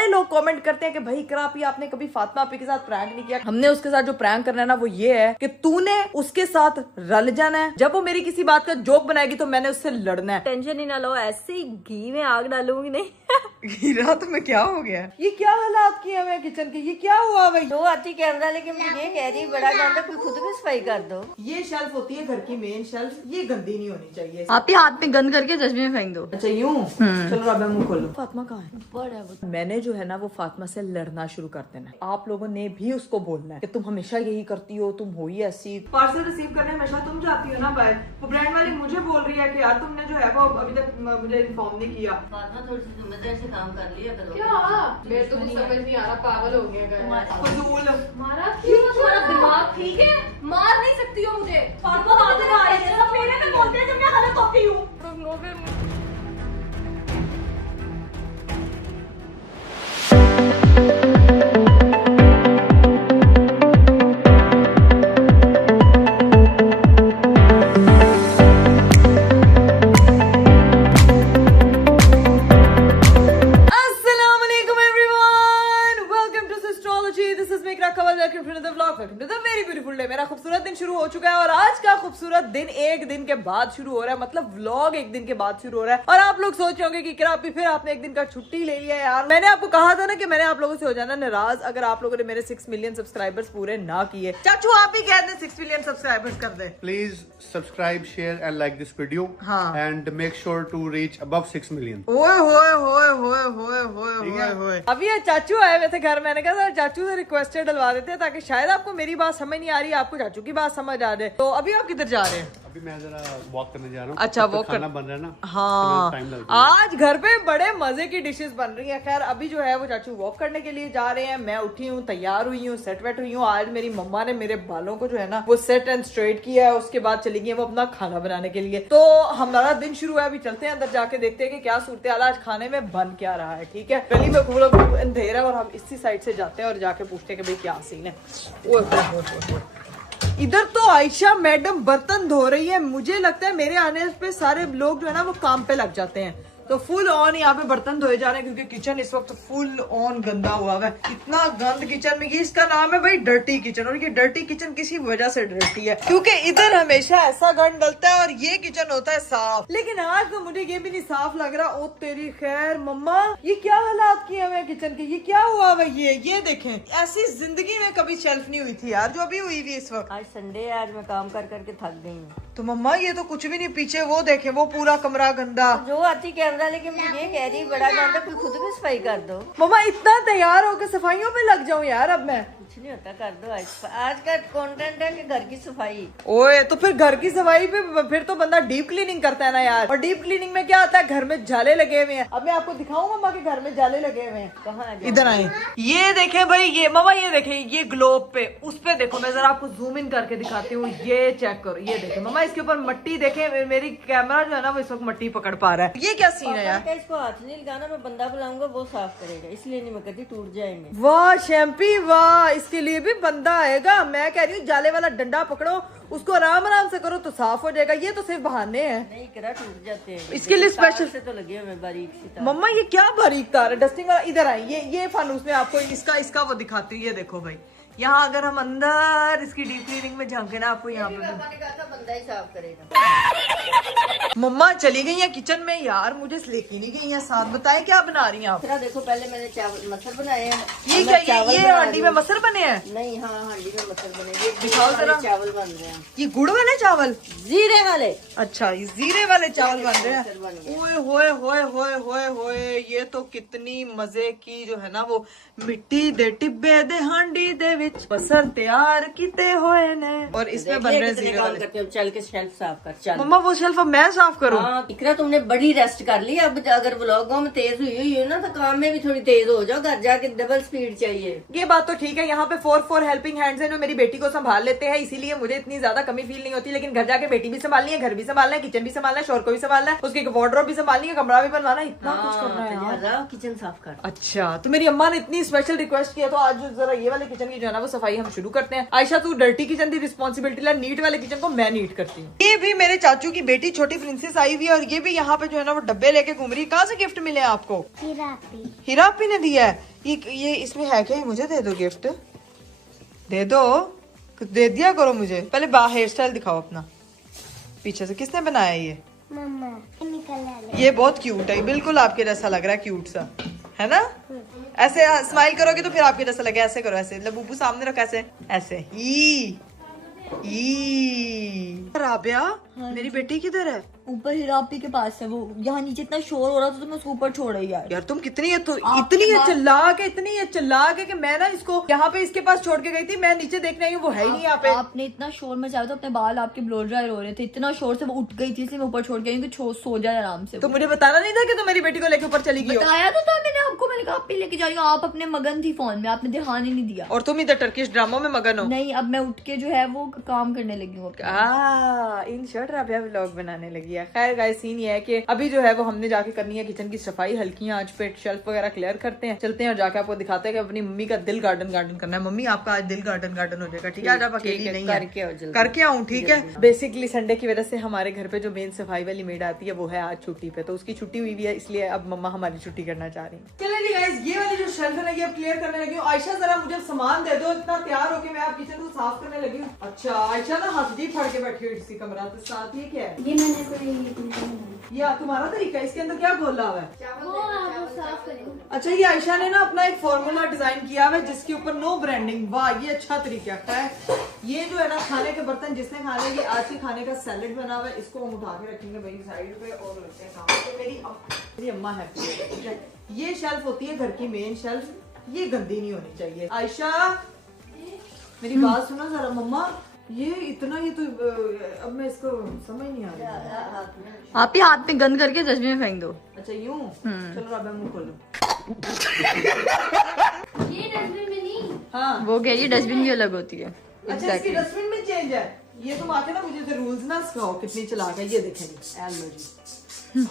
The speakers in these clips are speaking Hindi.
बड़े लोग कमेंट करते हैं कि भाई इकरा आपी आपने कभी फातिमा आपी के साथ प्रैंक नहीं किया। हमने उसके साथ जो प्रैंक करना है ना वो ये है कि तूने उसके साथ रल जाना है। जब वो मेरी किसी बात का जोक बनाएगी तो मैंने उससे लड़ना है। टेंशन ही ना लो, ऐसे ही घी में आग डालूंगी नहीं। हीरा तुम्हें क्या हो गया? ये क्या हालात किए हुए किचन के? ये क्या हुआ भाई? दो आती कैमरा लेके मुझे ये कह रही बड़ा गंदा, कोई खुद भी सफाई कर दो। ये शेल्फ होती है घर की मेन शेल्फ, ये गंदी नहीं होनी चाहिए। आप ही हाथ में गंद करके डस्टबिन में फेंक दो। अच्छा यूं? चलो अब मुंह खोलो। फातिमा कहाँ है? बड़ा वो। मैंने जो है ना वो फातिमा से लड़ना शुरू कर देना। आप लोगों ने भी उसको बोलना है कि तुम हमेशा यही करती हो, तुम हो ही ऐसी। पार्सल रिसीव करने हमेशा तुम जाती हो ना बाहर। वो ब्रांड वाली मुझे बोल रही है कि यार तुमने जो है वो अभी तक मुझे इन्फॉर्म नहीं किया। फातिमा थोड़ी सी जिम्मेदारी से काम कर लिया करो। क्या मेरे तो कुछ समझ नहीं आ रहा, पागल हो गया। फजूल। मारा क्यों? तुम्हारा दिमाग ठीक है? मार नहीं सकती हो मुझे। फातिमा कहाँ से आ रही है? मेरे में बोलते हैं जब मैं गलत होती हूँ। मेरा खूबसूरत दिन शुरू हो चुका है और आज का खूबसूरत दिन एक दिन के बाद शुरू हो रहा है, मतलब व्लॉग एक दिन के बाद शुरू हो रहा है। और आप लोग सोच रहे होंगे कि क्या फिर आपने एक दिन का छुट्टी ले लिया यार। मैंने आपको कहा था ना कि मैंने आप लोगों से हो जाना नाराज अगर आप लोगों ने मेरे 6 मिलियन सब्सक्राइबर्स पूरे ना किए। चाचू आप भी कह दें 6 मिलियन सब्सक्राइबर्स कर दे। Please subscribe, share and like this video. हाँ. And make sure to reach above 6 million. ओए होए होए होए होए होए होए होए। अभी ये चाचू आए हुए थे घर, मैंने कहा था चाचू से रिक्वेस्ट डलवा देते हैं ताकि शायद आपको मेरी बात समझ नहीं आ रही, आपको चाचू की बात समझ आ जाए। तो अभी आप किधर जा रहे हैं? अभी मैं जरा वॉक करने जा रहा हूँ। अच्छा, तब तक walk खाना बन रहा है ना। हाँ, टाइम लगता है। आज घर पे बड़े मजे की डिशेस बन रही हैं। खैर अभी जो है वो चाचू वॉक करने के लिए जा रहे हैं। मैं उठी हूँ, तैयार हुई हूँ, सेट वेट हुई हूँ। आज मेरी मम्मा ने मेरे बालों को जो है ना वो सेट एंड स्ट्रेट किया है। उसके बाद चली गई वो अपना खाना बनाने के लिए। तो हमारा दिन शुरू है, अभी चलते हैं अंदर जाके देखते हैं कि क्या सूरत हाल आज खाने में बन क्या रहा है। ठीक है, गली में खूब अंधेरा है और हम इसी साइड से जाते हैं और जाके पूछते हैं कि भाई क्या सीन है। इधर तो आयशा मैडम बर्तन धो रही है। मुझे लगता है मेरे आने पे सारे लोग जो है ना वो काम पे लग जाते हैं। तो फुल ऑन यहाँ पे बर्तन धोए जा रहे हैं क्योंकि किचन इस वक्त फुल ऑन गंदा हुआ है। इतना गंद किचन में, ये इसका नाम है भाई डर्टी किचन। और ये डर्टी किचन किसी वजह से डर्टी है क्योंकि इधर हमेशा ऐसा गंद डलता है और ये किचन होता है साफ। लेकिन आज तो मुझे ये भी नहीं साफ लग रहा। ओ तेरी खैर मम्मा, ये क्या हालात किए हुए किचन के? ये क्या हुआ है? ये देखें, ऐसी जिंदगी में कभी शेल्फ नहीं हुई थी यार जो अभी हुई हुई इस वक्त। आज संडे है, आज मैं काम कर करके थक गई हूँ। तो मम्मा ये तो कुछ भी नहीं, पीछे वो देखें, वो पूरा कमरा गंदा। जो आती कैमरा लेके मुझे ये कह रही बड़ा गंदा, कोई खुद भी सफाई कर दो। मम्मा इतना तैयार होकर सफाइयों पे लग जाऊं यार अब मैं? कुछ नहीं होता, कर दो। आज का कंटेंट है कि घर की सफाई। ओए तो फिर घर की सफाई पे फिर तो बंदा डीप क्लीनिंग करता है ना यार। और डीप क्लीनिंग में क्या आता है, घर में जाले लगे हुए हैं। अब मैं आपको दिखाऊं मम्मा के घर में जाले लगे हुए हैं। कहाँ? इधर आए, ये देखें भाई, ये मम्मा ये देखें, ये ग्लोब पे उस पे देखो, मैं जरा आपको जूम इन करके दिखाती हूँ। ये चेक करो, ये देखें मम्मा, इसके ऊपर मट्टी देखें। मेरी कैमरा जो है ना वो इस वक्त मट्टी पकड़ पा रहा है। ये क्या सीन है यार? इसको हाथ नहीं लगाना, मैं बंदा बुलाऊंगा वो साफ करेगा, इसलिए नहीं मैं कहती टूट जाएंगे। वाह शैम्पी वाह, इसके लिए भी बंदा आएगा। मैं कह रही हूँ जाले वाला डंडा पकड़ो, उसको आराम आराम से करो तो साफ हो जाएगा। ये तो सिर्फ बहाने हैं, नहीं करा टूट जाते हैं। इसके लिए स्पेशल से तो लगे हुए बारीक सी तार। मम्मा ये क्या बारीक तार है? डस्टिंग वाला। इधर आए, ये फानूस में आपको इसका वो दिखाती हूँ। ये देखो भाई, यहाँ अगर हम अंदर इसकी डीप क्लीनिंग में झांके ना, आपको यहाँ पे बंदा ही साफ करेगा। मम्मा चली गई है किचन में यार, मुझे लेके नहीं गई है साथ। बताएं क्या बना रही हैं आप? देखो पहले मैंने चावल मटर बनाए हैं। ये क्या, ये हांडी में मसर बने हैं? नहीं, हाँ हांडी में मटर बने। ये दिखाओ जरा। चावल बन रहे हैं। ये गुड़ वाले चावल, जीरे वाले। अच्छा, ये जीरे वाले चावल बन रहे हैं। ओए होए होए होए होए होए, ये तो कितनी मजे की जो है ना वो मिट्टी दे टिब्बे दे हांडी दे विच बसर तैयार किते होए ने। और इसमें बन रहे हैं जीरे वाले। चल के शेल्फ साफ कर। चल मम्मा वो शेल्फ अब मैं साफ करूं? हाँ, इकरा तुमने बड़ी रेस्ट कर ली। अब अगर व्लॉगों में तेज हुई है ना तो काम में भी थोड़ी तेज हो जाओ। घर जाके डबल स्पीड चाहिए। ये बात तो ठीक है, यहाँ पे 4 हेल्पिंग हैंड्स हैं जो मेरी बेटी को संभाल लेते हैं, इसीलिए मुझे इतनी ज्यादा कमी फील नहीं होती। लेकिन घर जाके बेटी भी संभालनी है, घर भी संभालना है, किचन भी संभालना है, शोर को भी संभालना है, उसकी वार्डरोब भी संभालनी है, कमरा भी बनवाना है, इतना कुछ करना है यार। किचन साफ कर। अच्छा, तो मेरी अम्मा ने इतनी स्पेशल रिक्वेस्ट किया तो आज जरा ये वाले किचन की जो है ना वो सफाई हम शुरू करते हैं। आयशा तू डर्टी किचन की रिस्पॉन्सिबिलिटी ला, नीट वाले किचन को मैं नीट करती हूँ। ये भी मेरे चाचू की बेटी छोटी प्रिंसेस आई हुई है और ये भी यहाँ पे जो है ना वो डब्बे लेके घूम रही है। कहाँ से गिफ्ट मिले आपको? हिरापी। हिरापी ने दिया है। ये इसमें है क्या? मुझे दे दो गिफ्ट, दे दो, कुछ दे दिया करो मुझे। पहले हेयर स्टाइल दिखाओ अपना पीछे से। किसने बनाया ये? मम्मा। ये बहुत क्यूट है, बिल्कुल आपके जैसा लग रहा है, क्यूट सा है ना। ऐसे स्माइल करोगे तो फिर आपके जैसा लगे। ऐसे करो, ऐसे लबूबू सामने रखो, ऐसे ऐसे। राबिया, मेरी बेटी किधर है? ऊपर हिरापी के पास है वो। यहाँ नीचे इतना शोर हो रहा था तो मैं उसको ऊपर छोड़ रही यार। यार तुम कितनी है, तो इतनी है चिल्लाक है, इतनी है चिल्लाक है कि मैं ना इसको यहाँ पे इसके पास छोड़ के गई थी। मैं नीचे देखने आई हूँ, वो है ही नहीं यहाँ पे। आपने इतना शोर मचाया था, अपने बाल आपके ब्लो ड्रायर हो रहे थे, इतना शोर से वो उठ गई थी, इसलिए मैं ऊपर छोड़ के आई हूँ। सो जाए आराम से। तो मुझे बताना नहीं था कि तुम मेरी बेटी को लेके ऊपर चली गई हो? बताया तो था मैंने आपको, मैंने कहा आप भी लेके जा रही हो। आप अपने मगन थी फोन में, आपने ध्यान ही नहीं दिया। और तुम इधर टर्किश ड्रामों में मगन हो। नहीं, अब मैं उठ के जो है वो काम करने लगी हूँ। इन शॉर्ट राबिया व्लॉग बनाने लगी है। खैर गाइस, सीन ये है कि अभी जो है वो हमने जाके करनी है किचन की सफाई हल्की आंच पे, शेल्फ वगैरह क्लियर करते हैं, चलते हैं और जाके आपको दिखाते हैं कि अपनी मम्मी का दिल गार्डन करना है। मम्मी आपका आज दिल गार्डन हो जाएगा, ठीक है? आज आप अकेली नहीं है, करके आऊँ, ठीक है? बेसिकली संडे की वजह से हमारे घर पे जो मेन सफाई वाली मेड आती है वो है आज छुट्टी पे, तो उसकी छुट्टी हुई है, इसलिए अब मम्मा हमारी छुट्टी करना चाह रही है। चलिए गाइस, ये वाली जो शेल्फ है ये अब क्लियर करने लगी हूँ। आयशा जरा मुझे सामान दे दो, इतना तैयार होके मैं आप किचन को साफ करने लगी हूँ। अच्छा आयशा ना हथडी फाड़ के बैठी हुई इसी कमरा के साथ। ये क्या है? ये मैंने कोई ये तुम्हारा तरीका है? इसके अंदर क्या घोला हुआ है? वो आप साफ करें। अच्छा, ये आयशा ने ना अपना एक फॉर्मूला डिजाइन किया हुआ है जिसके ऊपर नो ब्रांडिंग। वाह, ये अच्छा तरीका है। ये जो है ना खाने के बर्तन जिसने खाने, ये आज के खाने का सैलेड बना हुआ है, इसको हम उठा के रखेंगे भाई साइड पे और लगते हैं काम पे। मेरी अम्मा है, ठीक है? ये शेल्फ होती है घर की मेन शेल्फ, ये गंदी नहीं होनी चाहिए। आयशा मेरी बात सुनो जरा। मम्मा ये इतना, ये तो अब मैं इसको समझ नहीं आ रहा। आप ही हाथ में गंद करके डस्टबिन में फेंक दो। अच्छा यूं? चलो अब मुंह खोलो। ये डस्टबिन में नहीं। हाँ, वो कह रही है डस्टबिन भी अलग होती है। अच्छा इसकी डस्टबिन में चेंज है। ये तुम आके ना मुझे रूल्स ना सिखाओ, कितनी चलाक है। ये देखेंगे एलर्जी,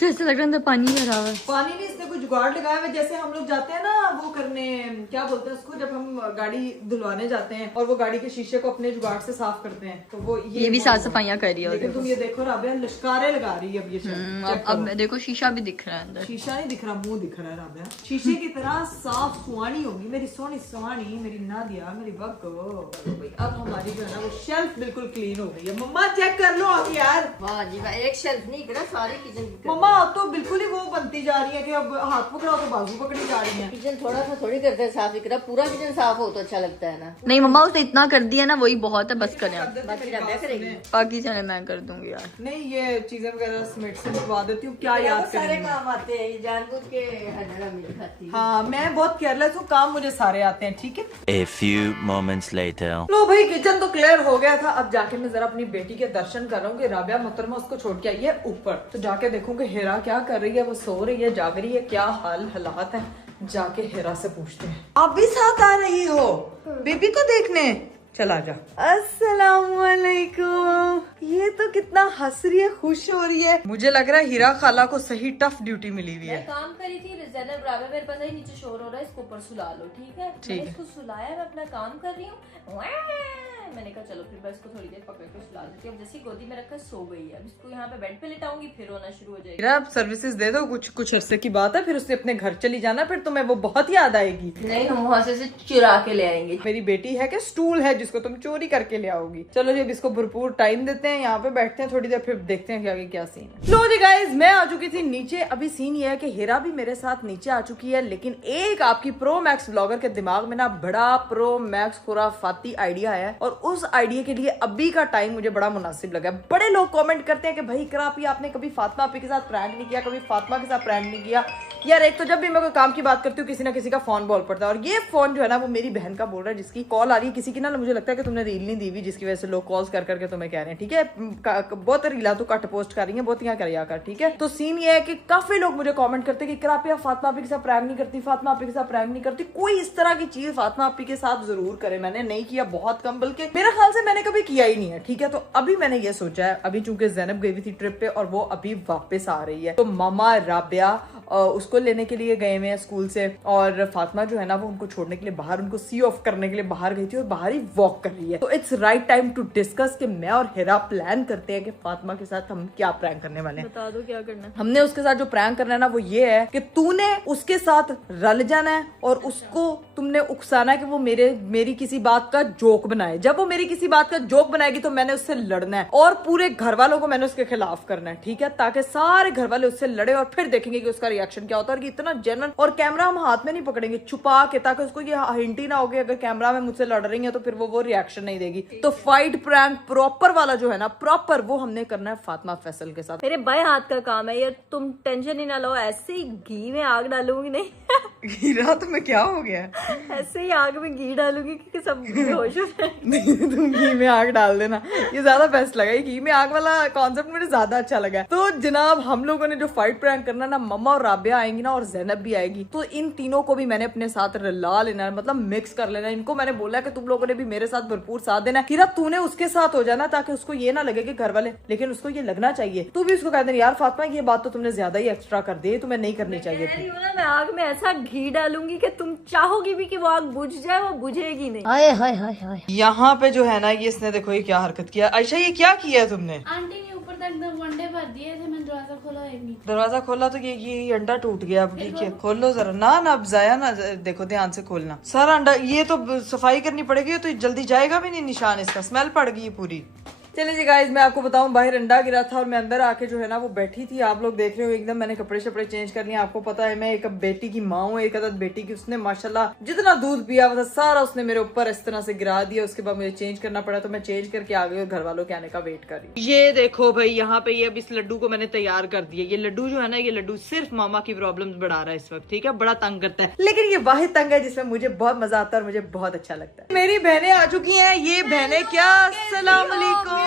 तो ऐसा लग रहा है पानी भरा हुआ है। पानी में इसने कोई जुगाड़ लगाया हुआ है। जैसे हम लोग जाते हैं ना वो करने, क्या बोलते हैं उसको, जब हम गाड़ी धुलवाने जाते हैं और वो गाड़ी के शीशे को अपने जुगाड़ से साफ करते हैं, तो वो ये भी साफ सफाइयाँ कर रही है। लेकिन तुम ये देखो राबिया, लश्कारे लगा रही है अब ये शेल्फ। अब देखो शीशा भी दिख रहा है अंदर। शीशा नहीं दिख रहा, मुंह दिख रहा है राबिया। शीशे की तरह साफ सुहानी होगी मेरी सोनी सुहानी, मेरी नादिया, मेरी बग्गो। अब हमारी जो है ना वो शेल्फ बिल्कुल क्लीन हो गई है। मम्मा चेक कर लो आके यार। वाह जी वाह, एक शेल्फ नहीं करा, सारी किचन की। मम्मा अब तो बिल्कुल ही वो बनती जा रही है कि अब हाथ पकड़ाओ तो बाजू पकड़ी जा रही है। किचन थोड़ा सा थोड़ी करते हैं साफ, इकरा पूरा किचन साफ हो तो अच्छा लगता है ना। नहीं मम्मा, उसने इतना कर दिया ना, वही बहुत है, बस करें आप। बाकी राबिया करेगी। बाकी चले मैं कर दूंगी यार। नहीं, ये चीजें वगैरह समेट से निकलवा देती हूँ, क्या याद सारे करेंगे। काम आते हैं, ये जानबूझ के हजरा में दिखाती है। हाँ, मैं बहुत केयरलेस हूँ, काम मुझे सारे आते हैं, ठीक है? A few moments later. लो भाई, किचन तो क्लियर हो गया था। अब जाके मैं जरा अपनी बेटी के दर्शन कर रहा हूँ कि राबिया मोहतरमा उसको छोड़ के आई है ऊपर, तो जाके देखूँ कि हिरा क्या कर रही है, वो सो रही है, जाग रही है, क्या हालात है। जाके हिरा से पूछते हैं। आप भी साथ आ रही हो बेबी को देखने? चला जा। अस्सलामुअलैकुम। ये तो कितना हंस रही है, खुश हो रही है। मुझे लग रहा है हीरा खाला को सही टफ ड्यूटी मिली हुई है। मैं काम करी थी, ज़ैनब राबिया मेरे पास आई, नीचे शोर हो रहा है, इसको ऊपर सुला लो, ठीक है? ठीक है। इसको सुलाया, मैं अपना काम कर रही हूँ। मैंने कहा चलो फिर मैं इसको थोड़ी देर पकड़ के सुला देती हूँ। अब जैसे गोदी में रखा सो गई है, अब इसको यहाँ पे बेड पे लेटाऊंगी, फिर रोना शुरू हो जाएगी। हीरा, अब सर्विसेज दे दो, कुछ अरसे की बात है, फिर उससे अपने घर चली जाना, फिर तुम्हें वो बहुत याद आएगी। नहीं, हम वहाँ से चुरा के ले आएंगे। मेरी बेटी है कि स्टूल है जिसको तुम चोरी करके ले आओगी। चलो जी, अब इसको भरपूर टाइम देते हैं, यहाँ पे बैठते हैं थोड़ी देर, फिर देखते हैं कि आगे क्या सीन है। लो जी गाइस, मैं आ चुकी थी नीचे। अभी सीन ये है कि हीरा भी मेरे साथ नीचे आ चुकी है, लेकिन एक आपकी प्रो मैक्स ब्लॉगर के दिमाग में ना बड़ा प्रो मैक्स खुराफाती आइडिया है, और उस आइडिया के लिए अभी का टाइम मुझे बड़ा मुनासिब लगा। बड़े लोग कमेंट करते हैं कि भाई इकरा आपी, आपने कभी फातिमा आपी के साथ प्रैंक नहीं किया, कभी फातिमा के साथ प्रैंक नहीं किया। यार एक तो जब भी मैं कोई काम की बात करती हूँ किसी ना किसी का फोन बोल पड़ता है, और ये फोन जो है ना वो मेरी बहन का बोल रहा है, जिसकी कॉल आ रही है किसी की ना, मुझे लगता है कि तुमने रील नहीं दी हुई, जिसकी वजह से लोग कॉल्स कर करके तुम्हें कह रहे हैं, ठीक है? बहुत रीला तो कट पोस्ट कर रही है, बहुत यहाँ करिया कर, ठीक है? तो सीन ये है कि काफी लोग मुझे कमेंट करते हैं कि इकरा आपी फातिमा आपी के साथ प्रैंक नहीं करती, फातिमा आपी के साथ प्रैंक नहीं करती। कोई इस तरह की चीज फातिमा आपी के साथ जरूर करे, मैंने नहीं किया, बहुत कम, बल्कि मेरे ख्याल से मैंने कभी किया ही नहीं है, ठीक है? तो अभी मैंने ये सोचा है, अभी चूंकि ज़ैनब गई हुई थी ट्रिप पे और वो अभी वापस आ रही है, तो मामा राबिया उसको लेने के लिए गए हुए हैं स्कूल से, और फातिमा जो है ना वो उनको छोड़ने के लिए बाहर, उनको सी ऑफ करने के लिए बाहर गई थी और बाहर ही वॉक कर रही है। तो it's right time to discuss कि मैं और हिरा प्लान करते हैं कि फातिमा के साथ हम क्या प्रैंक करने वाले हैं। बता दो क्या करना है। हमने उसके साथ जो प्रैंक करना है ना वो ये है कि तूने उसके साथ रल जाना है और उसको तुमने उकसाना है कि वो मेरी किसी बात का जोक बनाए। जब वो मेरी किसी बात का जोक बनाएगी तो मैंने उससे लड़ना है और पूरे घर वालों को मैंने उसके खिलाफ करना है, ठीक है, ताकि सारे घर वाले उससे लड़े और फिर देखेंगे कि उसका रिएक्शन क्या होता है। और इतना जेन्युइन, और कैमरा हम हाथ में नहीं पकड़ेंगे, छुपा के, ताकि उसको ये हिंट ही ना हो कि अगर कैमरा में मुझसे लड़ रही है तो फिर वो रिएक्शन नहीं देगी। तो फाइट प्रैंक प्रॉपर वाला जो है ना, प्रॉपर वो हमने करना है फातिमा फैसल के साथ। मेरे बाएं हाथ का काम है यार, तुम टेंशन ही ना लो, ऐसे ही घी में आग डालूंगी नहीं हीरा तुम्हें क्या हो गया? ऐसे ही आग में घी डालूंगी कि सब बेहोश हो जाए। नहीं, तुम घी में आग डाल देना, ये ज्यादा बेस्ट लगा। ये घी में आग वाला कॉन्सेप्ट मुझे ज्यादा अच्छा लगा। तो जनाब हम लोगों ने जो फाइट प्रैंक करना ना, मम्मा और राबिया आएंगी ना और ज़ैनब भी आएगी, तो इन तीनों को भी मैंने अपने साथ रला लेना है, मतलब मिक्स कर लेना। इनको मैंने बोला कि तुम लोगों ने भी मेरे साथ भरपूर साथ देना है। हीरा तूने उसके साथ हो जाना ताकि उसको ये ना लगे कि घर वाले, लेकिन उसको ये लगना चाहिए। तू भी उसको कह देना यार फातिमा ये बात तो तुमने ज्यादा ही एक्स्ट्रा कर दी, तुम्हें नहीं करनी चाहिए थी। मैं आग में ऐसा घी डालूंगी कि तुम चाहोगी भी कि वो आग बुझ जाए, वो बुझेगी नहीं। हाय हाय हाय हाय। यहाँ पे जो है ना ये इसने देखो ये क्या हरकत किया। आयशा ये क्या किया है तुमने? आंटी ने ऊपर तक वनडे भर दिए थे, मैंने दरवाजा खोला एक नहीं। दरवाजा खोला तो ये अंडा टूट गया। अब ये खोलो जरा ना अब जाया ना, देखो ध्यान से खोलना सारा अंडा। ये तो सफाई करनी पड़ेगी, तो जल्दी जाएगा भी नहीं निशान, इसका स्मेल पड़ गई पूरी। चलिए जी गाइज मैं आपको बताऊं, बाहर अंडा गिरा था और मैं अंदर आके जो है ना वो बैठी थी, आप लोग देख रहे हो एकदम मैंने कपड़े शपड़े चेंज कर लिए। आपको पता है मैं एक बेटी की माँ हूँ, एक अदद बेटी की। उसने माशाल्लाह जितना दूध पिया हुआ था सारा उसने मेरे ऊपर इस तरह से गिरा दिया। उसके बाद मुझे चेंज करना पड़ा, तो मैं चेंज करके आ गई और घर वालों के आने का वेट कर रही हूँ। ये देखो भाई यहाँ पे ये अब इस लड्डू को मैंने तैयार कर दिया। ये लड्डू जो है ना, ये लड्डू सिर्फ मामा की प्रॉब्लम बढ़ा रहा है इस वक्त, ठीक है, बड़ा तंग करता है, लेकिन ये वाहिद तंग है जिसमें मुझे बहुत मजा आता है और मुझे बहुत अच्छा लगता है। मेरी बहनें आ चुकी है। ये बहनें क्या, अस्सलाम वालेकुम।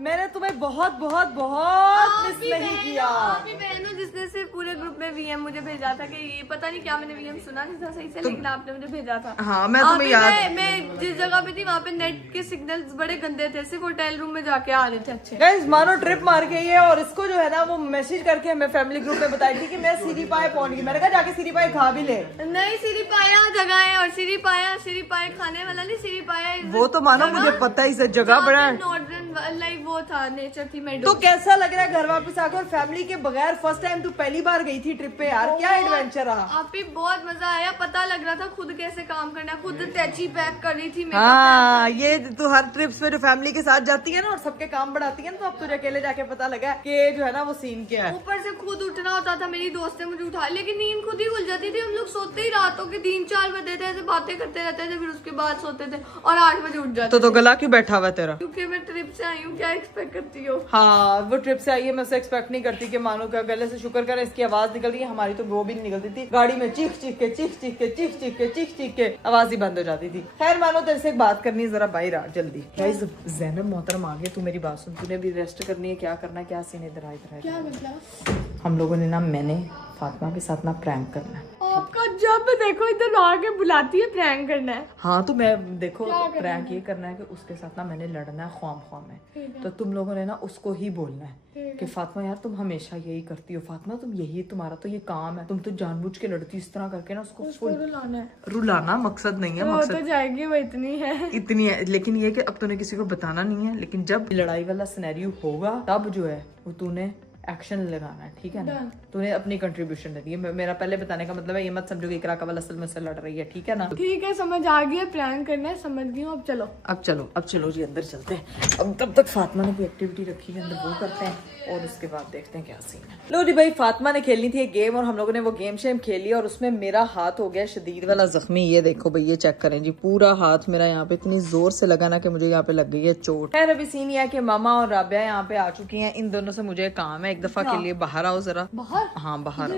मैंने तुम्हें बहुत बहुत बहुत मिस नहीं किया। आपकी बहन हो जिसने सिर्फ पूरे ग्रुप में वीएम मुझे भेजा था कि ये पता नहीं क्या, मैंने वीएम सुना नहीं था सही से, लेकिन आपने मुझे भेजा था। हाँ मैं तुम्हें याद, मैं जिस जगह पे थी वहाँ पे नेट के सिग्नल्स बड़े गंदे थे, सिर्फ होटल रूम में जाके आ रहे थे अच्छे। गाइस मानो ट्रिप मार के ये, और इसको जो है ना वो मैसेज करके हमें फैमिली ग्रुप में बताई थी कि मैं सीरी पाए पहुंच गई। मैंने कहा जाके सीरी पाए खा भी ले। नहीं, सीरी पाया जगह है, और सीरी पाया खाने वाला नहीं, सीरी पाया वो तो मानो मुझे पता ही, से जगह बड़ा है। नॉर्दर्न लाइक वो था, नेचर थी। मैं तो कैसा लग रहा है घर वापस आकर और फैमिली के बगैर? फर्स्ट टाइम तू पहली बार गई थी ट्रिप पे यार, क्या एडवेंचर रहा? आप भी बहुत मजा आया, पता लग रहा था खुद कैसे काम करना है, खुद तैची पैक कर रही थी। हाँ ये तू हर ट्रिप्स पे जो फैमिली के साथ जाती है ना और सबके काम बढ़ाती है ना, तो अब तुझे अकेले जाके पता लगा कि जो है ना वो सीन क्या है। ऊपर से खुद उठना होता था, मेरी दोस्त ने मुझे उठाया, लेकिन नींद खुद ही खुल जाती थी। हम लोग सोते ही रातों के 3-4 बजे थे, ऐसे बातें करते रहते थे, फिर उसके बाद सोते थे और 8 बजे उठ जाते। तो गला क्यों बैठा हुआ तेरा? क्योंकि मैं ट्रिप से आई हूँ, क्या एक्सपेक्ट करती हो? हाँ वो ट्रिप से आई है, मैं उसे एक्सपेक्ट नहीं करती कि मानो का गले से शुक्र करें इसकी आवाज निकल रही है। हमारी तो वो भी नहीं निकलती थी, गाड़ी में चीख चीख के आवाज ही बंद हो जाती थी। खैर मानो तेरे से एक बात करनी है, जरा बाहर आ जल्दी। गाइस ज़ैनब मोहतरम आ गई, तू मेरी बात सुन, तूने भी रेस्ट करनी है, क्या करना है, क्या सीन इधर आ क्या मतलब? हम लोगों ने ना, मैंने फातिमा के साथ ना प्रैंक करना है। आपका जब देखो इधर आके बुलाती है प्रैंक करना है। हाँ तो मैं देखो प्रैंक ये करना है कि उसके साथ ना मैंने लड़ना है ख्वाम में, तो तुम लोगों ने ना उसको ही बोलना है कि फातिमा यार तुम हमेशा यही करती हो, फातिमा तुम यही तुम्हारा तो ये काम है, तुम तो जानबूझ के लड़ती इस तरह करके ना उसको रुलाना है। रुलाना मकसद नहीं है, वो मकसद तो जाएगी, वो इतनी है लेकिन ये कि अब तूने किसी को बताना नहीं है, लेकिन जब लड़ाई वाला सिनेरियो होगा तब जो है वो तूने एक्शन लगाना है, ठीक है ना? तूने अपनी कंट्रीब्यूशन दे दी है। मेरा पहले बताने का मतलब है ये मत समझो कि इकरा कवल असल में से लड़ रही है, ठीक है ना? ठीक है, समझ आ गया, प्रैंक करना है, समझ गई हूँ। अब चलो जी अंदर चलते हैं। अब तब तक फातिमा ने कोई एक्टिविटी रखी है अंदर, वो करते हैं और उसके बाद देखते हैं क्या सीन है। लो जी भाई, फातिमा ने खेलनी थी एक गेम और हम लोगों ने वो गेम शेम खेली और उसमें मेरा हाथ हो गया शदीद वाला जख्मी। ये देखो भाई, ये चेक करें जी, पूरा हाथ मेरा यहाँ पे इतनी जोर से लगा ना कि मुझे यहाँ पे लग गई है चोट। खैर अभी सीन ये है कि मामा और राबिया यहाँ पे आ चुकी हैं। इन दोनों से मुझे काम है, एक दफा के लिए बाहर आओ जरा। बाहर? हाँ बाहर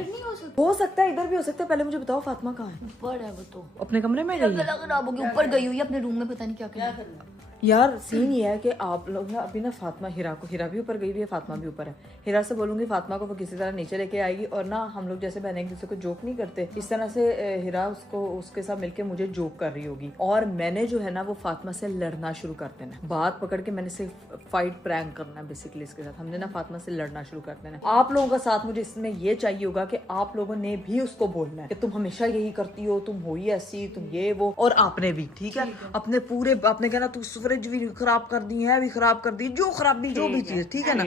हो सकता है, इधर भी हो सकता है। पहले मुझे बताओ फातिमा कहाँ है? ऊपर है वो तो, अपने कमरे में गई है? खराब हो गई, ऊपर गई हुई है अपने रूम में, पता नहीं क्या करना। यार सीन ये है कि आप लोग ना अभी ना फातिमा हिरा भी ऊपर गई हुई है, फातिमा भी ऊपर है। हिरा से बोलूंगी फातिमा को वो किसी तरह नीचे लेके आएगी, और ना हम लोग जैसे बहन एक दूसरे को जोक नहीं करते, इस तरह से हिरा उसको उसके साथ मिलके मुझे जोक कर रही होगी, और मैंने जो है ना वो फातिमा से लड़ना शुरू कर देना, बात पकड़ के मैंने सिर्फ फाइट प्रैंक करना है बेसिकली इसके साथ। हमने ना फातिमा से लड़ना शुरू कर देना। आप लोगों का साथ मुझे इसमें ये चाहिए होगा कि आप लोगों ने भी उसको बोलना है कि तुम हमेशा यही करती हो, तुम हो ही ऐसी, तुम ये वो, और आपने भी ठीक है अपने पूरे आपने कहना तू फ्रिज भी खराब कर दी है, भी खराब कर दी, जो खराब दी जो भी चीज, ठीक है ना।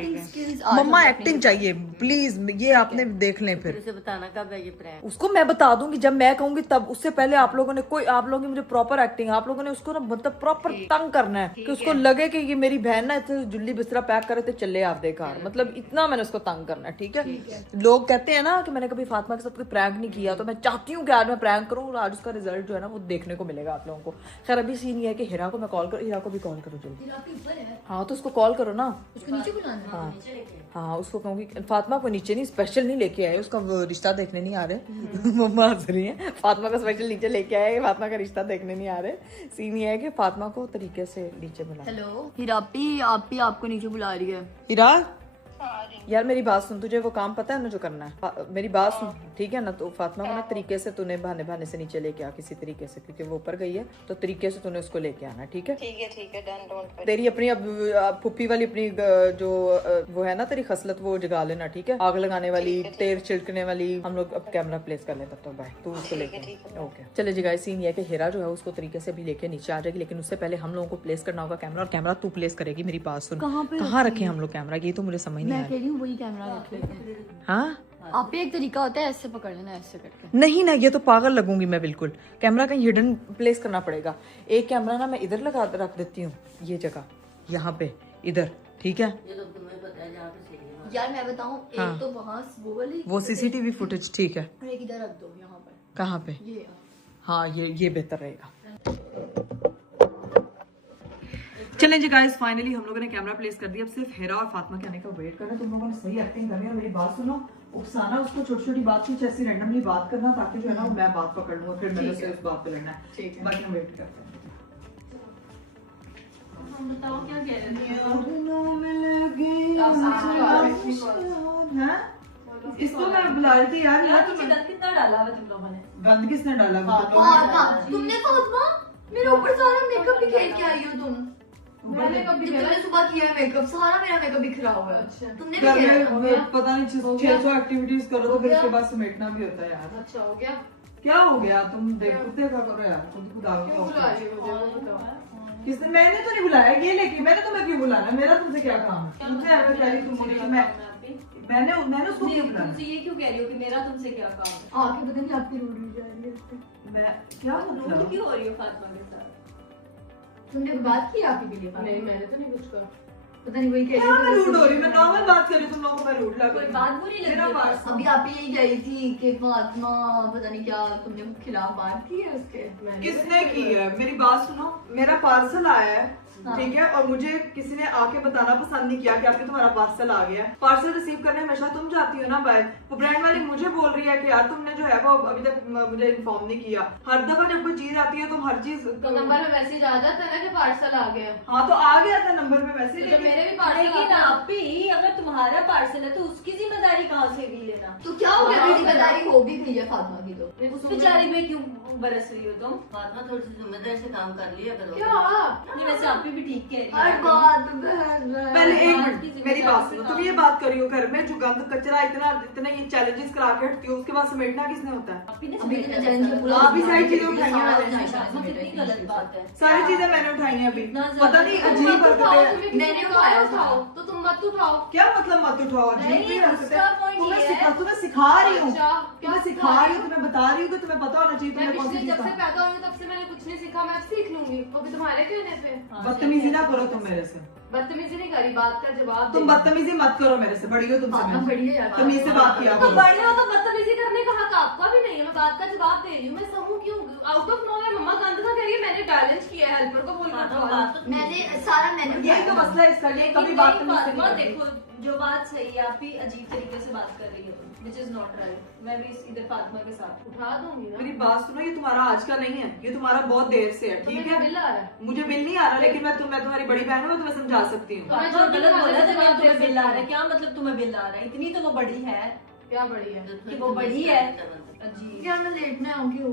मम्मा एक्टिंग चाहिए प्लीज, ये आपने देख लें फिर उसे बताना कब है ये प्रैंक। उसको मैं बता दूंगी जब मैं कहूंगी तब, उससे पहले आप लोगों ने आप लोगों की मुझे प्रॉपर एक्टिंग, आप लोगों ने उसको ना मतलब प्रॉपर तंग करना है कि उसको लगे कि ये मेरी बहन ना इतने जुल्ली बिस्तरा पैक करे तो चले आप देकर, मतलब इतना मैंने उसको तंग करना है, ठीक है। लोग कहते हैं ना कि मैंने कभी फातिमा के साथ कोई प्रैंक नहीं किया, तो मैं चाहती हूँ कि आज मैं प्रैंक करूँ और आज उसका रिजल्ट जो है ना वो देखने को मिलेगा आप लोगों को। खैर अभी सीन ये है कि हिरा को मैं कॉल करूँ, हिरा को भी कॉल करूँ जल्दी। हाँ तो उसको कॉल करो ना, उसको नीचे बुलाना। हाँ हाँ उसको कहूँगी फातिमा को नीचे नहीं, स्पेशल नहीं लेके आए, उसका वो रिश्ता देखने नहीं आ रहे। मम्मा हंस रही है, फातिमा को स्पेशल नीचे लेके आए, फातिमा का रिश्ता देखने नहीं आ रहे। सीन ये है कि फातिमा को तरीके से नीचे बुला। हेलो हिरापी, आप भी आपको नीचे बुला रही है। हिरा यार मेरी बात सुन, तुझे वो काम पता है ना जो करना है, मेरी बात सुन ठीक है ना। तो फातिमा को ना तरीके से तूने बहाने से नीचे लेके आ किसी तरीके से, क्योंकि वो ऊपर गई है तो तरीके से तूने उसको लेके आना, ठीक है। ठीक है डन, डोंट वरी। तेरी अपनी अब पुप्पी वाली अपनी जो वो है ना तेरी खसलत, वो जगा लेना, ठीक है। आग लगाने वाली, तेल छिड़कने वाली, हम लोग अब कैमरा प्लेस कर ले तब तक। बाय, तू उसको लेके ओके चले जी गाइस। सीन ये है कि हिरा जो है उसको तरीके से भी लेके नीचे आ जाएगी, लेकिन उससे पहले हम लोगों को प्लेस करना होगा कैमरा, और कैमरा तू प्लेस करेगी। मेरी बात सुन, कहाँ रखे हम लोग कैमरा, ये तो मुझे समझ नहीं आ रहा। वही कैमरा रख लेते हैं। हाँ आप भी एक तरीका होता है ऐसे पकड़ लेना, ऐसे करके। नहीं ना, ये तो पागल लगूंगी मैं बिल्कुल। कैमरा कहीं हिडन प्लेस करना पड़ेगा। एक कैमरा ना मैं इधर लगा रख देती हूँ, ये जगह यहाँ पे इधर, ठीक है। ये तो तुम्हें पता है जहाँ पे सही है। यार मैं बताऊँ, एक तो वहाँ वो वाली, वो सीसीटीवी फुटेज ठीक है, और एक इधर रख दो यहाँ पर। कहाँ पे? ये हाँ ये बेहतर रहेगा। चलें जी गाइस, फाइनली हम लोगों ने कैमरा प्लेस कर दिया। अब सिर्फ हिरा और फातिमा के आने का वेट करना। तुम लोगों ने सही एक्टिंग करनी है। मेरी बात सुनो, उकसाना उसको छोटी छोटी बात कुछ ऐसी रैंडमली बात करना, ताकि जो है ना वो मैं बात पकड़ लूँ, फिर मैंने उस बात पे लड़ना है, ठीक है। बाकी हम वेट करते हैं। बताओ क्या कह रहे थे। इसको मैं बुला रही थी यार। गंद कितना डाला हुआ तुम लोगों ने? गंद किसने डाला? तुमने फातिमा मेरे ऊपर सारा मेकअप भी खेल के आई हो तुम। मैंने कभी तुमने सुबह किया मेकअप, सारा मेरा मेकअप बिखरा हुआ है। तुमने भी घर किया? में पता नहीं 600 एक्टिविटीज करो तो फिर उसके बाद समेटना भी होता है यार। अच्छा हो गया। क्या हो गया? तुम देखा करो यार, तुम खुद आओ। बुला रही हो मुझे। किसने? मैंने तो नहीं बुलाया, ये लेके मैंने तुम्हें क्यों बुलाना? मेरा तुमसे क्या काम है? तुमसे ऐसे कह रही तुम मुझे कि मैंने उसको क्यों बुलाया? तुमसे ये क्यों कह रही हो कि मेरा तुमसे क्या काम है? आके पता नहीं आपकी रूड हो जा रही है। मैं क्या रूड मतलब? क्यों हो रही हो फातिमा के साथ? तुमने बात की आपके के लिए? नहीं मैंने तो नहीं कुछ कहा। पता नहीं वही कह क्या मैं रूड हो रही? मैं नॉर्मल बात कर रही हूँ, तुम लोगों को मैं रूड लग कोई रही बात बुरी लगी है पास? अभी आप यही कह रही थी कि फातिमा पता नहीं क्या तुमने खिलाफ बात की है उसके। किसने की है? मेरी बात सुनो, मेरा पार्सल आया है, ठीक है, और मुझे किसी ने आके बताना पसंद नहीं किया कि आपके तुम्हारा पार्सल आ गया। पार्सल रिसीव करने हमेशा तुम जाती हो ना बाहर। वो ब्रांड वाली मुझे बोल रही है कि यार तुमने जो है वो अभी तक मुझे इन्फॉर्म नहीं किया। हर दफा जब कोई चीज आती है तुम हर चीज तो नंबर पे मैसेज आ जाता है ना कि पार्सल आ गया। हाँ तो आ गया था नंबर पे मैसेज। जब मेरे भी पार्सल लेकिन आता है। आप भी अगर तुम्हारा पार्सल है तो उसकी जिम्मेदारी कहाँ से भी लेना? तो क्या हो गया? जिम्मेदारी हो भी गई है फातिमा की तो। उस बेचारी में क्यों बरस रही हो तुम? फातिमा थोड़ी सी जिम्मेदारी से काम कर लिया करो। क्या? नहीं वैसे आप भी ठीक कह रही हर है। बात पहले एक मिनट मेरी बात सुनो, तुम ये बात करी हो घर में जो गंद कचरा इतना ये चैलेंजेस करा के हटती हो, उसके बाद समेटना किसने होता है? आप भी नहीं अभी समझ तो रहे। चैलेंज पूरा आप भी सारी चीजें उठाई हैं फातिमा कितनी गलत बात है। सारी चीजें मैंने उठाई हैं अभी। इतना ज्यादा पता नहीं तुम अजीब मत उठाओ, हरकतें। तुम्हें किसी ने उठाया उठाओ तो तुम मत उठाओ। क्या मतलब मत उठाओ? अजीब नहीं, भी उसका point तुम्हें ये है। तुम्हें सिखा रही हूँ, अच्छा, क्या तुम्हें सिखा रही हूँ, तुम्हें बता रही हूँ कि तुम्हें पता होना चाहिए मैं तुम्हें कौन सी पिछले चीज जब से का। पैदा हुई हूँ तब से मैंने कुछ नहीं सीखा। मैं अब सीख लूंगी, अभी तुम्हारे कहने पे। बदतमीजी ना करो तुम मेरे से। बदतमीजी नहीं करी, बात का जवाब तुम दे। बदतमीजी मत करो मेरे से, बड़ी हो तुमसे फातिमा मैं। बड़ी है यार। तमीज से बात किया तो करो। बड़े हो तो बदतमीजी करने का हक आपका भी नहीं है। मैं बात का जवाब दे रही हूँ। मैं समूह क्यों आउट ऑफ नोवेयर मम्मा गंद का कह रही है। मैंने बैलेंस किया है, हेल्पर को बोल कर। मैंने सारा मैंने यही तो मसला है इसका, ये कभी लेकिन बात नहीं, नहीं फातिमा करनी। देखो जो बात सही है, आप भी अजीब तरीके से बात कर रही हो। which is not right. मैं भी इधर फातिमा के साथ उठा दूंगी ना। मेरी बात सुनो, ये तुम्हारा आज का नहीं है, ये तुम्हारा बहुत देर से है, ठीक है? बिल आ रहा है। मुझे बिल नहीं आ रहा, लेकिन मैं तुम्हारी बड़ी बहन हूँ, मैं तुम्हें समझा सकती हूँ। फातिमा छोटी गलत खाला बोला से जब जवाब तुम्हें दे बिल आ रहा है। सकती क्या मतलब तुम्हें बिल आ रहा है? इतनी तो वो बड़ी है क्या बड़ी है? कि वो बड़ी है। जी यार मैं लेट में आऊंगी हो।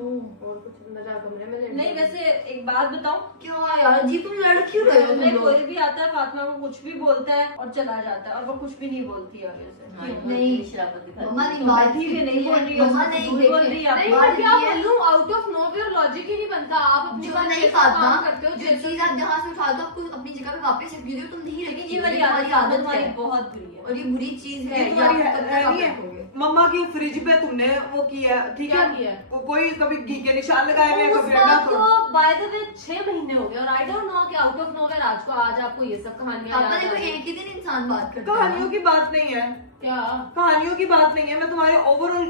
और कुछ अंदर जा कमरे में लेट नहीं, वैसे एक बात बताऊं, क्यों यार जी तुम लड़ क्यों रहे हो? मैं कोई भी आता है फातिमा को कुछ भी बोलता है और चला जाता है, और वो कुछ भी नहीं बोलती है आगे से। नहीं मम्मा नहीं बात ठीक है, नहीं बोल रही है, मम्मा उसको नहीं झूठ बोल रही है। नहीं, मैं क्या बोलूं, आउट ऑफ नोवेयर लॉजिक ही नहीं बनता। आप अपनी जो बात नहीं कैसे फातिमा, काम करते हो? जो चीज आप जहाँ से उठा दो आपको अपनी जगह पे वापस रख दो, तुम नहीं रखी। ये वाली आदत तुम्हारी बहुत बुरी है। और ये बुरी चीज है, ये ये तुम्हारी आप कब तक आप नहीं रखोगे? है। मम्मा की फ्रिज पे तुमने वो किया, ठीक क्या है? किया? कोई कभी घी के निशान लगाए हुए, उस कभी बात अंडा को तोड़- बाय द वे 6 महीने हो गए और आई डोंट नो कि आउट ऑफ नोवेयर आज आपको ये सब कहानियां पापा याद आ देखो रही हैं। एक ही दिन इंसान बात करता है। कहानियों की बात नहीं है, क्या कहानियों की बात नहीं है, मैं तुम्हारे ओवरऑल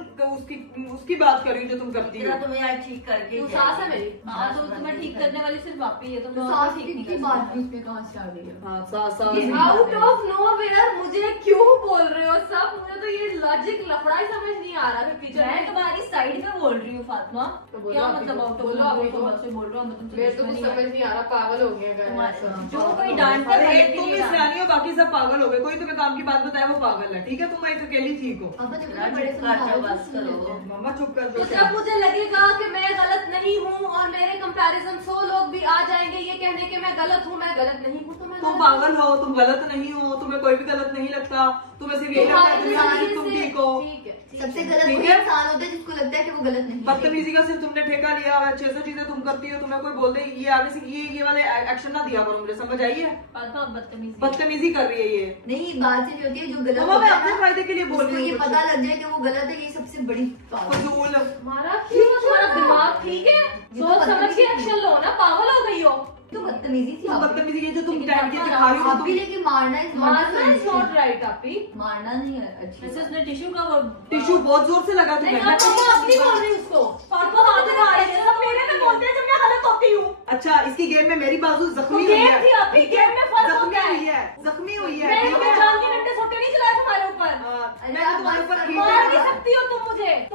उसकी बात कर रही हूँ जो तुम करती हो। तुम्हें यार ठीक करके तू सास है मेरी? हाँ, तो तुम्हें ठीक करने वाली सिर्फ आप ही है, तुम तो और सास ठीक की नहीं की कर बात सकते। भी इसमें कहाँ से आ गई है? हाँ, सास आउट ऑफ नोवेयर मुझे क्यों बोल रहे हो सब? मुझे तो ये लॉजिक लफड़ा ही समझ नहीं आ रहा कि मैं तुम्हारी साइड में बोल रही हूँ फातिमा। तो बोलो क्या अभी मतलब तो, आउट बोलो ऑफ अभी तो। से बोल रहा हूँ मैं तुमसे मेरे तो कुछ दुश्मनी है। समझ नहीं आ रहा, पागल हो गए अगर तुम्हारे- ऐसा। जो कोई डांटता है एक तुम इस रानी हो, बाकी सब पागल हो गए। कोई तुम्हें काम की बात बताया वो पागल है, ठीक है? तुम एक अकेली ठीक हो। पापा देखो राज, बड़े चुप कर जाओ, समझाओ, बस सुन करो। लेते हैं। मम्मा चुप कर तो दो। जब मुझे लगेगा कि मैं गलत नहीं हूँ और मेरे कंपैरिजन 100 लोग भी आ जाएंगे ये कहने के मैं गलत हूँ, मैं गलत नहीं हूँ, तो मैं तुम गलत पागल हो, तुम गलत नहीं हो, तुम्हें कोई भी गलत नहीं लगता, तुम्हें सिर्फ यही लगता है तुम्हारे दुनिया में नजरिए कि तुम से- ठीक हो। ठीक है, ठीक सबसे है। गलत ठीक वही है? इंसान होता है जिसको लगता है कि वो गलत नहीं है। बदतमीजी का सिर्फ तुमने ठेका लिया हुआ है, 600 चीजें तुम करती हो, तुम्हें कोई बोल दे ये आगे से ये वाले एक्शन ना दिया करो, मुझे समझ आई है? फातिमा बदतमीजी। बदतमीजी कर रही है ये। नहीं बात से नहीं होती है जो गलत मम्मा होता मैं है अपने ना, फायदे के लिए बोल उसको रही ये हूँ। पता लग जाए कि वो गलत है, ये सबसे बड़ी बात है। फजूल। तुम्हारा क्यों? तुम्हारा दिमाग ठीक है? तो सोच समझ के एक्शन लो ना, पागल हो गई हो। तो बदतमीजी थी तुम आपकी। बदतमीजी की जो तुम लेकिन टैग के पापा, दिखा रही हो, आप भी तुम लेकिन मारना इस मारना इज नॉट राइट आपी। मारना नहीं है अच्छी वैसे बात। उसने टिश्यू का वो टिश्यू बहुत जोर से लगा नहीं, तुम्हें। अब मम्मा अपनी बोल रही उसको। फातिमा बात कर रही है, सब मेरे पे बोलते हैं जब मैं गलत होती हूँ। अच्छा, इसकी गेम में मेरी बाजू जख्मी तो हुई गेम है। थी आपकी, गेम में फर्क जख्मी होता है। हुई है, जख्मी हुई है, मैं ठीक तो है? जान के डंडे सोटे नहीं चलाए तुम्हारे ऊपर। हाँ, अरे मैंने तुम्हारे आप ऊपर बस ईंटें मार नहीं लगा- सकती हो तुम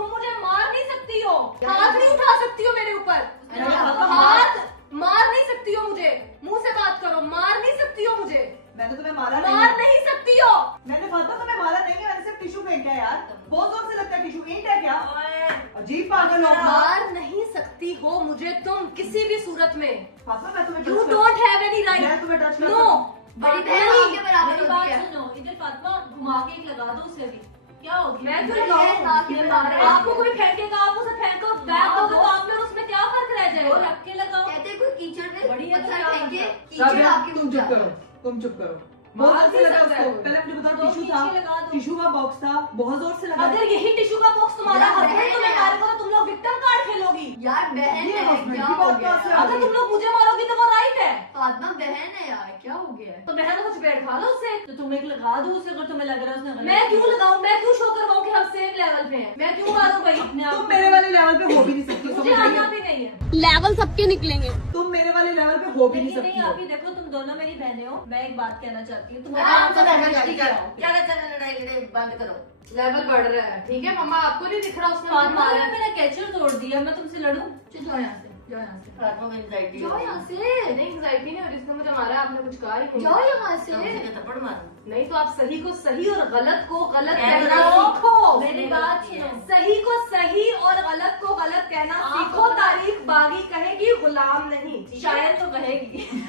मुझे मार नहीं सकती हो, हाथ नहीं उठा सकती हो मेरे ऊपर, अरे आप- हाथ मार नहीं सकती हो मुझे, मुंह से बात करो, मार नहीं सकती हो मुझे, मैंने तुम्हें मारा मार नहीं। नहीं सकती हो। मैंने फातिमा तुम्हें मारा नहीं है, मैंने सिर्फ टिश्यू फेंका है यार। बहुत जोर से लगता है टिश्यू। ईंट है क्या? अजीब पागल हो। मार नहीं सकती हो मुझे तुम किसी भी सूरत में। फातिमा मैं तुम्हें यू touch कर- डोंट हैव एनी मैं राइट। तुम्हें टच कर नो, बड़ी बहन आपके बराबर मेरी होती बात है। सुनो, इधर फातिमा घुमा के एक लगा दो उसे भी। क्या हो गया? मैं क्यों बड़ी लगाऊं? बहन आपके ये बराबर मारे, आपको कोई फेंकेगा, आप उसे फेंको, बैग हाँ, दोगे तो वो- आप में और उसमें क्या फर्क रह वो जाएगा? रख के लगाओ। कहते हैं कोई कीचड़ में बड़ी है तो पत्थर क्या फेंके, मतलब? कीचड़ राबिया, आपके तुम मुंह चुप जाता करो, है। तुम चुप करो। मार बहुत जोर भी से लगा सकता है उसको। कोई। पहले मुझे बताओ, दो टिश्यू पीछे था, लगा दो। टिश्यू का बॉक्स था, बहुत जोर से लगा। अगर यही टिश्यू का बॉक्स तुम्हारा यार, हस्बैंड बहन तुम्हें है। मारेगा तो तुम लोग विक्टिम कार्ड खेलोगी। यार बहन ये है, husband क्या की हो बात गया? कहाँ से आ अगर तुम लोग मुझे मारोगी तो वो राइट है, फातिमा बहन है यार, क्या हो गया है? तो बहन को चपेट खा लो उससे। तो तुम एक लगा दो उसे, अगर तुम्हें लग रहा है उसने गलत मैं क्यों किया। लगाऊं? मैं क्यों शो करवाऊं कि हम सेम लेवल पे हैं? मैं क्यों मारूं भाई? अपने आप तुम को- मेरे वाले लेवल पे हो भी नहीं सकती, मुझे समझ आना रही भी नहीं है। लेवल सबके निकलेंगे। हो? तुम मेरे वाले लेवल पे हो भी नहीं लेकिन सकती नहीं, हो। आप ही देखो, तुम दोनों मेरी बहनें हो। मैं एक बात कहना चाहती हूँ, तुम आराम से बैठो, समझती क्या क्या हो? क्या लड़ाई लड़ाई बंद करो। लेवल बढ़ रहा है, ठीक है मम्मा, आपको नहीं दिख रहा उसने मुझे फातिमा मारा ने है। मेरा कैचर तोड़ दिया, मैं तुमसे लड़ूं? जाओ यहाँ से, जाओ यहाँ से, रातों में एंजाइटी जाओ यहाँ से। नहीं एंग्जाइटी नहीं हो रही, इसने मुझे मारा है, आपने कुछ कहा ही नहीं। जाओ यहाँ से। थप्पड़ मारो। नहीं तो आप सही को सही और गलत को गलत कहना कहना सीखो। मेरी बात सुनो। सही को सही और गलत को गलत कहना आप सीखो। अपना- तारीख बागी कहेगी, गुलाम नहीं। शायद तो कहेगी।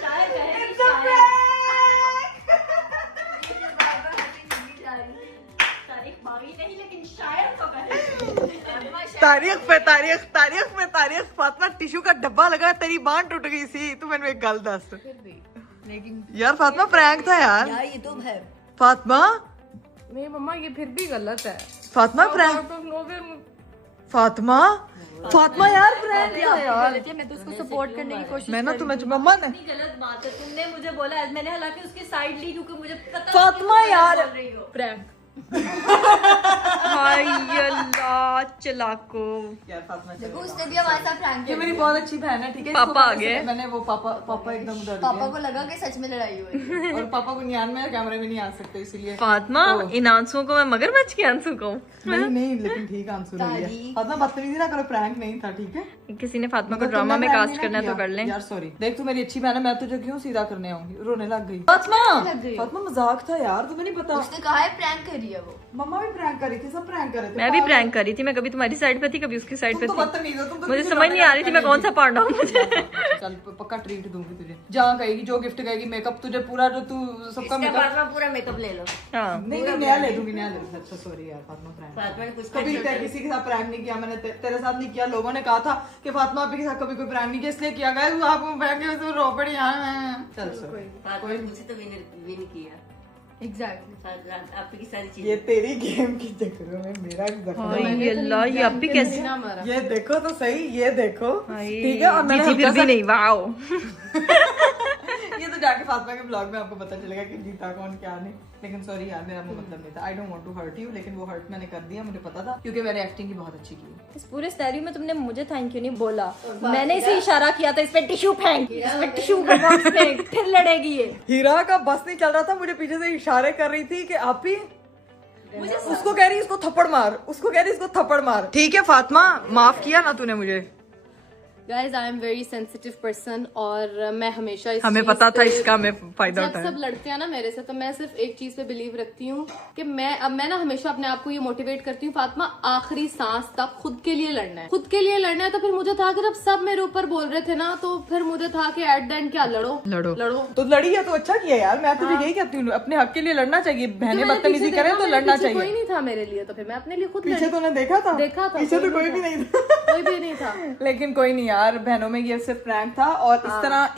शायद कहेगी, शायद। तारीख बागी नहीं, लेकिन शायद तो कहेगी। तारीख फातिमा टिश्यू का डब्बा लगा, तेरी बांह टूट गई सी। तू मैंने एक गल दस यार, फातिमा प्रैंक था यार। यार ये तो है। फातिमा, नहीं मम्मा, ये फिर भी गलत है। फातिमा प्रैंक, फातिमा, फातिमा यार प्रैंक था यार। मैं तो उसको सपोर्ट करने की कोशिश मैं ना तुम्हें मम्मा ने इतनी गलत बात है, तुमने मुझे बोला, मैंने हालांकि उसकी साइड ली क्योंकि मुझे पता फातिमा नहीं तुम यार। बोल रही हो। प्रैंक। हाय अल्लाह चलाको। यार फातिमा देखो उसने भी हमारे साथ प्रैंक ये किया। मेरी बहुत अच्छी बहन है, ठीक है। पापा इसको आ मैंने गए। मैंने वो पापा एकदम डर पापा गए को लगा कि सच में लड़ाई हुई है। और पापा को नियान में कैमरे में नहीं आ सकते इसलिए। फातिमा इन आंसुओं को मैं मगरमच्छ के आंसू कहूँ? नहीं लेकिन ठीक आंसू रही है। दादी। फातिमा बदतमीजी ना करो, प्रैंक नहीं था, ठीक है। किसी ने फातिमा को मतलब ड्रामा तुमने में prank कास्ट नहीं करना है किया। तो कर लें। यार सॉरी, देख तू मेरी अच्छी बहन है, मैं तुझे क्यों सीधा करने आऊंगी। रोने लग गई फातिमा मजाक था यार, तुम्हें नहीं पता। उसने कहा है प्रैंक करी है वो। मम्मा भी प्रैंक करी थी, सब प्रैंक कर रहे थे। मैं भी प्रैंक कर रही थी, मैं कभी तुम्हारी साइड पे थी कभी उसकी साइड पे तुम तो थी। बदतमीज हो, तुम तो मुझे किसी समझ लड़के नहीं आ रही थी मैं कौन सा पार्ट डाऊं मुझे। चल पक्का ट्रीट दूंगी तुझे, जहाँ कहेगी जो गिफ्ट कहेगी, मेकअप तुझे पूरा जो तू सबका इसका मेकअप। फातिमा पूरा मेकअप ले लो। हाँ नहीं नया ले दूंगी, नया ले दूंगी। अच्छा सॉरी यार फातिमा, प्रैंक फातिमा ने कुछ कभी किसी के साथ प्रैंक नहीं किया मैंने, तेरे साथ नहीं किया। लोगों ने कहा था कि फातिमा आपके साथ कभी कोई प्रैंक नहीं किया, इसलिए किया गया। तू आपको प्रैंक किया तो रो पड़ी। चल सॉरी। फातिमा ने मुझे तो विन किया। एग्जैक्टली। आपकी सारी ये चीजें तेरी गेम की चक्कर में मेरा हाय अल्लाह, ये अब भी कैसे? ये देखो तो सही, ये देखो ठीक है। और मैंने जीती फिर हल्का भी नहीं, वाओ। ये तो जाके फातिमा के ब्लॉग में आपको पता चलेगा कि जीता कौन क्या नहीं। लेकिन सॉरी यार, मेरा मतलब नहीं था। I don't want to hurt you, लेकिन वो हर्ट मैंने कर दिया, मुझे पता था क्योंकि मैंने एक्टिंग की बहुत अच्छी की। इस पूरे सिनेरियो में तुमने मुझे थैंक यू नहीं बोला। मैंने इसे इशारा किया था इस पे टिश्यू फेंक, इस पे टिश्यू का बॉक्स फेंक, फिर लड़ेगी ये। हीरा का बस नहीं चल रहा था, मुझे पीछे से इशारे कर रही थी कि आप ही उसको कह रही इसको थप्पड़ मार, उसको कह रही इसको थप्पड़ मार। ठीक है फातिमा, माफ किया ना तूने मुझे। Guys I am very sensitive person और मैं हमेशा इस हमें चीज़ पता था पे- इसका हमें फायदा जब उठाया। सब लड़ते हैं ना मेरे से, तो मैं सिर्फ एक चीज पे बिलीव रखती हूँ कि मैं ना हमेशा अपने आप को ये मोटिवेट करती हूँ, फातिमा आखिरी सांस तक खुद के लिए लड़ना है, खुद के लिए लड़ना है। तो फिर मुझे था कि जब सब मेरे ऊपर बोल रहे थे ना, तो फिर मुझे था कि एट द एंड क्या लड़ो। तो लड़ी है तो अच्छा किया यार। मैं तुझे यही कहती हूँ, अपने हक के लिए लड़ना चाहिए। बहनें मैंने बदतमीजी पीछे करें देखा, तो मेरे लड़ना पीछे कोई चाहिए। नहीं था मेरे लिए, तो फिर मैं अपने लिए खुद पीछे लड़ी। तूने देखा था? देखा था, पीछे तो कोई भी नहीं था। कोई भी नहीं था। लेकिन कोई नहीं यार, बहनों में ये सिर्फ प्रैंक था। और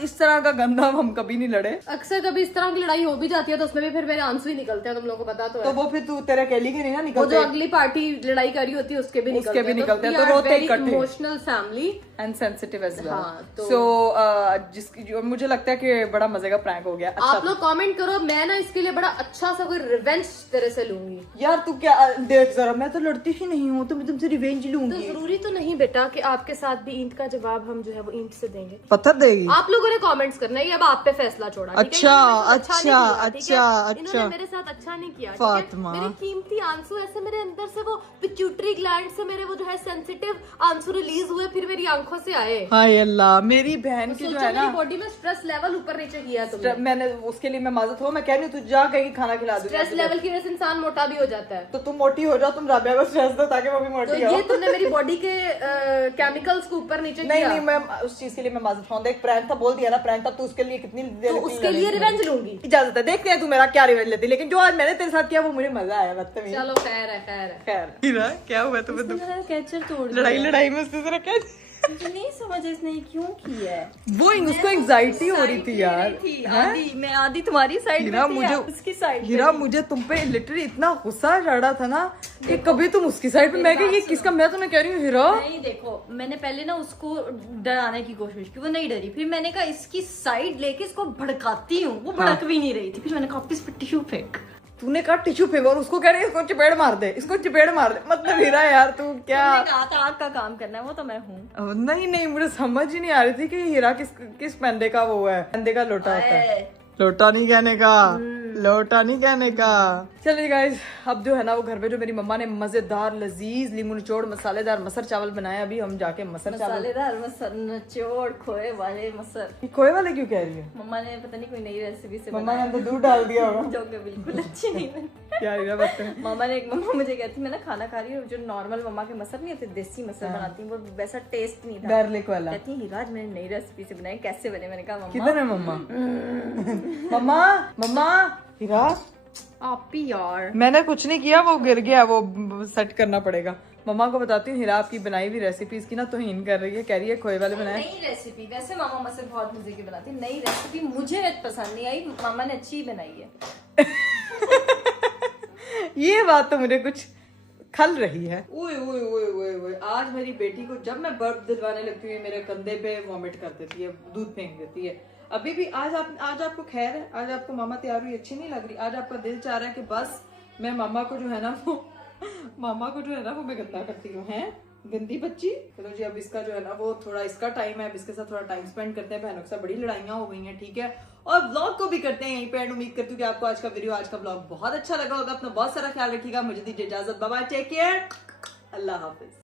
इस तरह का गंदा हम कभी नहीं लड़े। अक्सर कभी इस तरह की लड़ाई हो भी जाती है तो उसमें भी फिर मेरे आंसू ही निकलते हैं, तुम लोगों को पता तो तो है। वो फिर तू तेरे अकेली के नहीं ना वो निकलते। जो अगली पार्टी लड़ाई करी होती है उसके भी निकलते हैं, तो रोते इकट्ठे। Emotional family and sensitive as well. हाँ, तो- सो मुझे लगता है कि बड़ा मजे का प्रैंक हो गया। अच्छा आप लोग कमेंट करो, मैं ना इसके लिए बड़ा अच्छा सा कोई रिवेंज तेरे से लूंगी। यार तू क्या देख जरा, मैं तो लड़ती ही नहीं हूँ, तो मैं तुमसे रिवेंज तो लूंगी। जरूरी तो नहीं बेटा कि आपके साथ भी ईंट का जवाब हम जो है वो ईंट से देंगे। पत्थर देगी। आप लोगों ने कमेंट्स करना है, ये अब आप पे फैसला छोड़ा। ठीक है? अच्छा, इन्होंने मेरे साथ अच्छा, नहीं किया, ठीक है? अच्छा, इन्होंने अच्छा। मेरे साथ अच्छा नहीं किया, ठीक है? फातिमा। मेरे कीमती आंसू ऐसे मेरे अंदर से वो पिट्यूटरी ग्लैंड से मेरे वो जो है सेंसिटिव आंसू रिलीज हुए, फिर मेरी आंखों से आए। हाय अल्लाह, मेरी बहन की जो सोचो है ना, मेरी बॉडी में स्ट्रेस लेवल ऊपर नीचे किया तुमने। मैंने उसके लिए मैं माजत हो, मैं कह रही हूँ तू जा कहीं खाना खिला दूंगी। स्ट्रेस लेवल की वजह से इंसान मोटा भी हो जाता है। तो तुम मोटी हो जाओ, तुम राबिया को स्ट्रेस दो ताकि वो भी तो मोटी हो। ये तुमने मेरी बॉडी के केमिकल्स को ऊपर नीचे नहीं किया। नहीं, मैं उस चीज के लिए मैं माजत हूँ। देख प्रैंक था, बोल दिया ना प्रैंक था, तू उसके लिए कितनी देर तो उसके लिए रिवेंज लूंगी। इजाजत है, देखते हैं तू मेरा क्या रिवेंज लेती। लेकिन जो आज मैंने तेरे साथ किया वो मुझे मजा आया। बदतमीज। चलो खैर है, खैर है। खैर हीरा, क्या हुआ तुम्हें? मेरा कैचर तोड़ लड़ाई लड़ाई में उसने जरा क्या मुझे नहीं समझ इसने क्यों किया है। वो उसको एंजाइटी हो रही थी यार। मैं आधी तुम्हारी साइड हीरा मुझे उसकी साइड हीरा मुझे तुम पे लिटरली इतना गुस्सा चढ़ा था ना कि कभी तुम उसकी साइड पे, मैं कही ये किसका, मैं तुम्हें कह रही हूँ हीरा। नहीं देखो, मैंने पहले ना उसको डराने की कोशिश की, वो नहीं डरी। फिर मैंने कहा इसकी साइड लेके इसको भड़काती हूँ, वो भड़क भी नहीं रही थी। फिर मैंने कहा इस पे टिश्यू फेंक। तूने कहा टिश्यू फेंक और उसको कह रही है इसको चपेड़ मार दे, इसको चपेड़ मार दे। मतलब हीरा यार तू क्या। मैंने कहा था आग का काम करना है, वो तो मैं हूँ। नहीं नहीं, मुझे समझ ही नहीं आ रही थी कि हीरा किस पेंदे का वो है। पेंदे का लोटा होता है, लोटा नहीं कहने का, लोटा नहीं कहने का। चलिए गाइस, अब जो है ना वो घर पे जो मेरी मम्मा ने मजेदार लजीज लीमू निचोड़ मसालेदार मसर चावल बनाए। अभी हम जाके मसर चावल, मसालेदार मसर, निचोड़, खोए वाले मसर। खोए वाले क्यों कह रही है? मम्मा ने पता नहीं कोई नई रेसिपी से मम्मा ने अंदर दूध डाल दिया होगा। जो कि बिल्कुल अच्छी नहीं बनी। क्या हीरा बताते हैं? मम्मा मुझे कहती मैं ना खाना खा रही हूँ, जो नॉर्मल मम्मा के मसर नहीं होते, देसी मसर बनाती हूँ, वो वैसा टेस्ट नहीं था। गार्लिक वाला। कहती हीरा आज मैंने नई रेसिपी से बनाए, कैसे बने? मैंने कहा मम्मा किधर है मम्मा? मम्मा मम्मा हीरा, आप ही यार। मैंने कुछ नहीं किया, वो गिर गया, वो सेट करना पड़ेगा। मम्मा को बताती हूँ हीरा आपकी बनाई हुई रेसिपीज की ना तौहीन कर रही है, कह रही है खोए वाले बनाए। नई रेसिपी, वैसे मामा मसर बहुत मजे की बनाती है, नई रेसिपी मुझे पसंद नहीं आई, मामा ने अच्छी बनाई है। ये बात तो मुझे कुछ खल रही है। ओए ओए ओए ओए ओए, आज मेरी बेटी को जब मैं बर्फ दिलवाने लगती हूँ मेरे कंधे पे वॉमिट कर देती है, दूध फेंक देती है। अभी भी आज आपको खैर है, आज आपको मामा तैयार हुई अच्छी नहीं लग रही। आज आपका दिल चाह रहा है कि बस मैं मामा को जो है ना वो मामा को जो है ना वो मैं गंदा करती हूँ, है गंदी बच्ची। चलो जी, अब इसका जो है ना वो थोड़ा इसका टाइम है, अब इसके साथ थोड़ा टाइम स्पेंड करते हैं। बहनों के साथ बड़ी लड़ाइयाँ हो गई हैं, ठीक है। और व्लॉग को भी करते हैं यहीं पे एंड। उम्मीद करती हूँ कि आपको आज का वीडियो, आज का व्लॉग बहुत अच्छा लगा होगा। अपना बहुत सारा ख्याल रखिएगा। मुझे दीजिए इजाजत, बाय बाय, टेक केयर, अल्लाह हाफिज।